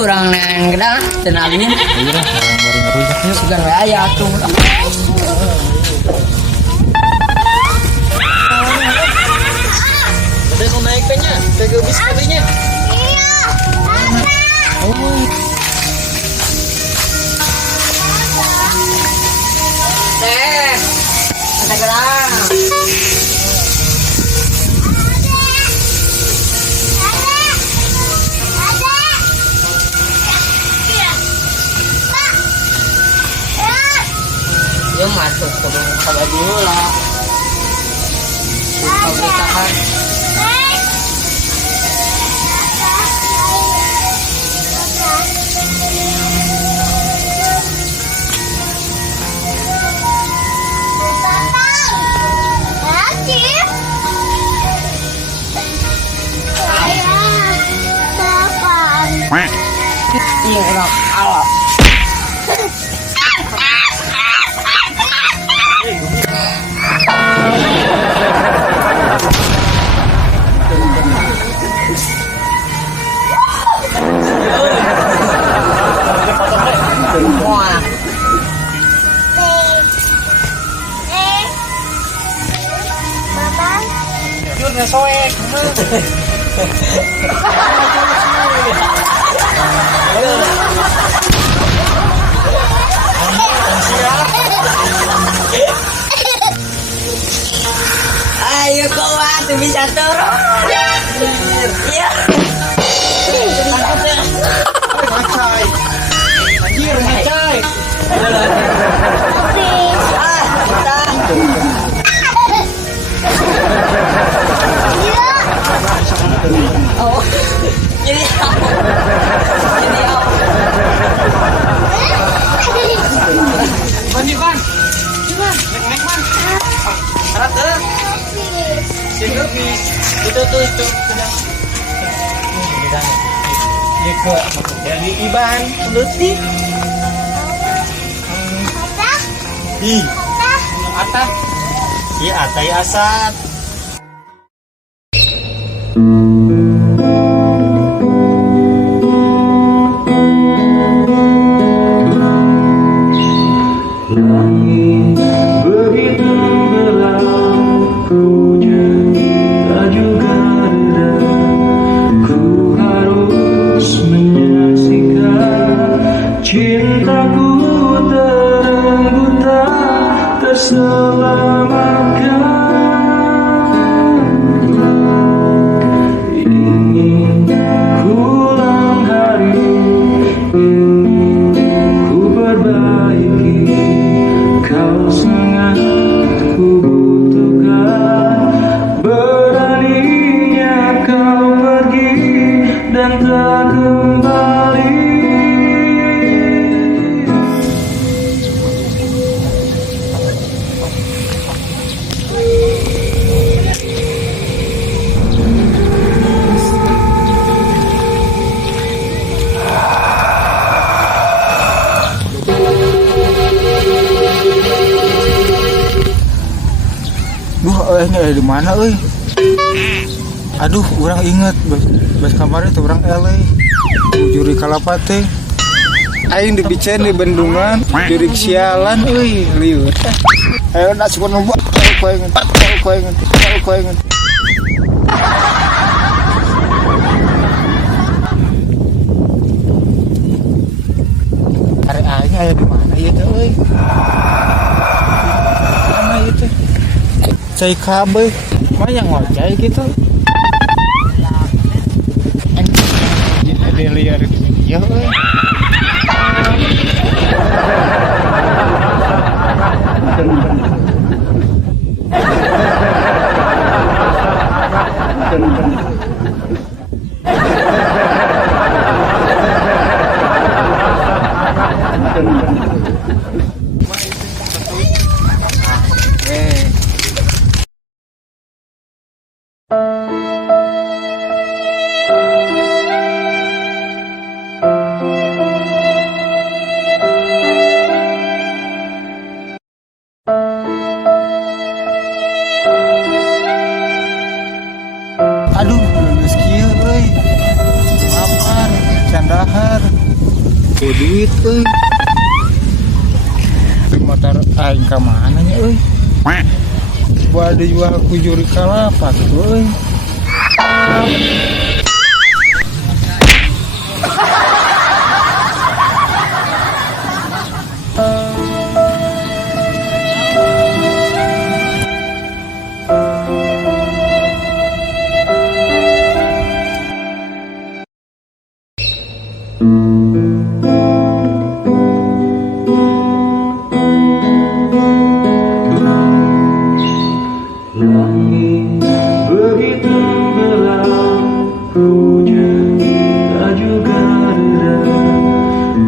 orang nang kedah tenangin. Iya lah, bareng ngerujak yuk. Sugan we aya atuh. Udah mau naik kayaknya, tega bis kalinya. Teh. Ada gerang. Dia masuk ke bawah dulu lah. Pemerintahan. Iya orang Allah. Wah. Jur soek. Ayo kawan, tuh bisa turun. Iya. Macai. Anjir, macai. Ah, kita. Oh, jadi Ban, ban. Nek man. Arat terus. Sini bis. Itu sudah. Ini ke dari Iban Lutfi. Ih. Atas. Iya, atai asat. Begitu gelap, hujan tak juga reda. Ku harus menyaksikan cintaku terenggut tak terselamatkan. Ingin ulang hari, ingin ku perbaiki. Kau sangat ku butuhkan, beraninya kau pergi dan tak kembali. Duh, ini di mana euy? Aduh, orang inget bas kemarin tuh orang LA. Juri Kalapate. Aing di Bicen di Bendungan, juri sialan euy, liur. Ayo nak suka nombor, kau inget. Hari aing aya di mana ieu teh euy? Mana ieu teh? Cai kabe, mah yang ngocai gitu. Ada liar, ya. ku duit euy. Motor aing ka mana nya euy? Bade jual ku juri kalapat euy. Langit begitu gelap, hujan tak juga reda.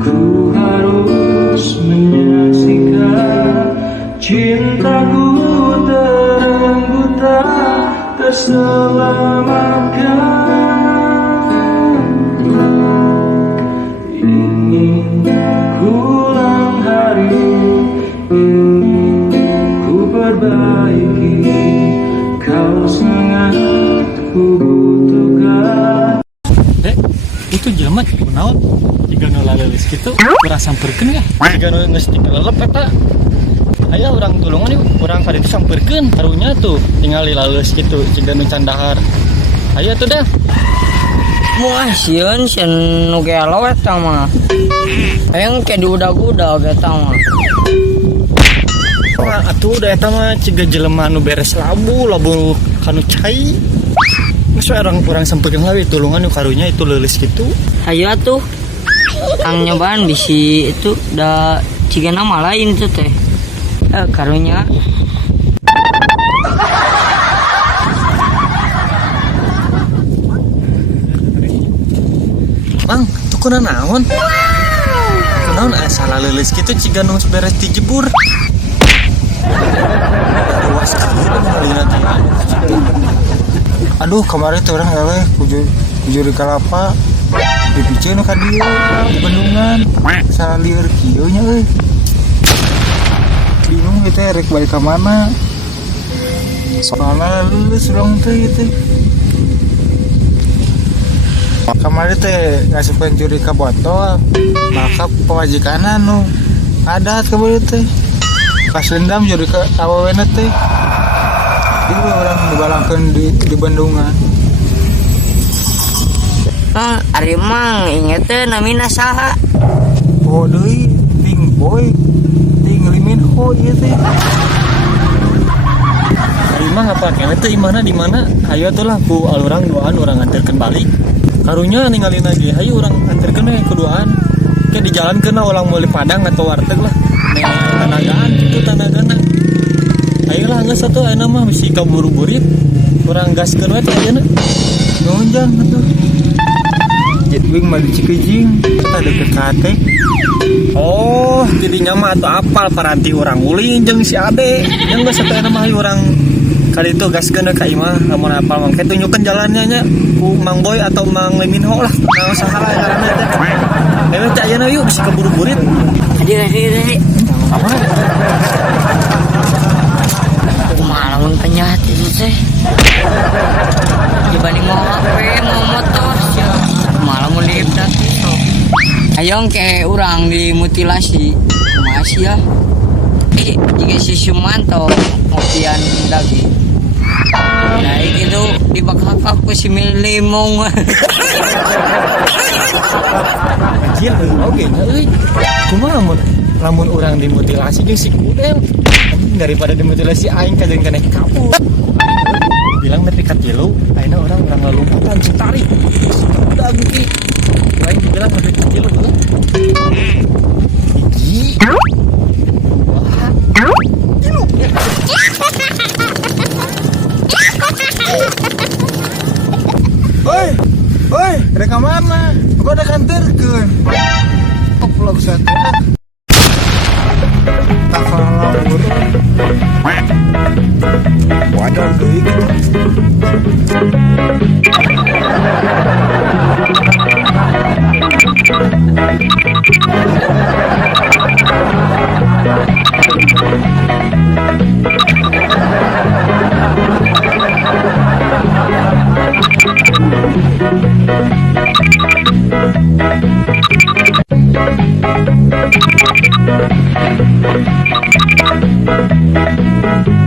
Ku harus menyaksikan cintaku terenggut tak terselamatkan. Ingin ulang hari, ingin ku perbaiki. Kau sangat ku butuhkan. Itu jelema kunaon jika nolalelis gitu kurang samperkeun ya jika geus dikelelep eta aya urang tulungan ieu urang ka ditu samperkeun harunya tuh tinggal laleus gitu jika nu can dahar aya tuh dah Muah sieun nu gelo eta mah. Hayang ke diudag-udag eta mah. atuh da eta mah ciga jelema nu beres labu kanu cai geus urang samperkeun lawe tulungan nu karunya itu leuleus gitu. Hayu atuh. Ang nyobaan bisi itu da ciga nama lain tuh teh. Karunya Mang, tuh kuna naon? Naon asal leuleus kitu ciga nu beres dijebur. Luas kali nanti. Aduh kemarin tuh orang eleh kujuri kalapa dipicen ka dieu di Bandungan salah lieur kieu nya euy. Bingung gitu rek balik ka mana. Soalnya lulus urang teh gitu. Kemarin teh ngasukeun juri ka botol maka pawajikanan nu adat kemarin teh pas dendam juri ka awewena teh itu orang dibalangkeun di Bandungan. Ari mang inget teh namina saha? Oh deui ting boy ting limin ho ieu teh. Ari mah ngapake teh imana di mana? Hayu atuh lah ku alurang duaan urang anterkeun balik. Karunya ninggalin lagi, hayu urang anterkeun we kuduaan. Ke di jalan keuna ulang meuli Padang atau warteg lah. Neng tanagaan kitu tanagana. Ayo lah geus atuh ayeuna mah bisi kaburu-burit. Urang gaskeun we teh ayeuna. Nonjang atuh. Jetwing mah di Cikijing, kita deket kate. Oh, tidinya mah atuh apal paranti urang ulin jeung si Ade. Yang geus atuh ayeuna mah urang kali itu gaskeun ka imah lamun apal mangke tunjukkeun jalannya nya ku Mang Boy atau Mang Leminho lah. Nah sahala ngaranna teh. Ayo teh ayeuna yuk bisi kaburu-burit. Hadi. Malamun penjahat itu teh. Dibanding mau HP, mau motor, malamun dihipnotis sok. Ayo ke urang dimutilasi. Kumaha sih ya? Jika si Sumanto ngopian daging. Nah gitu dibakak ku si Milimong. Anjir oge nya euy. Kumaha lamun urang dimutilasi jeung si Kudel. Daripada dimutilasi aing kajeun keneh kaput. Bilang nepi ka 3 ayeuna urang ngalumputan citarik. Udah geuki. Lain bilang nepi ka 3 tuh. Hiji. Oi, reka mana? Gua udah kanterkeun. Vlog satu. Tak salah guru. Wajar deui gitu. Thank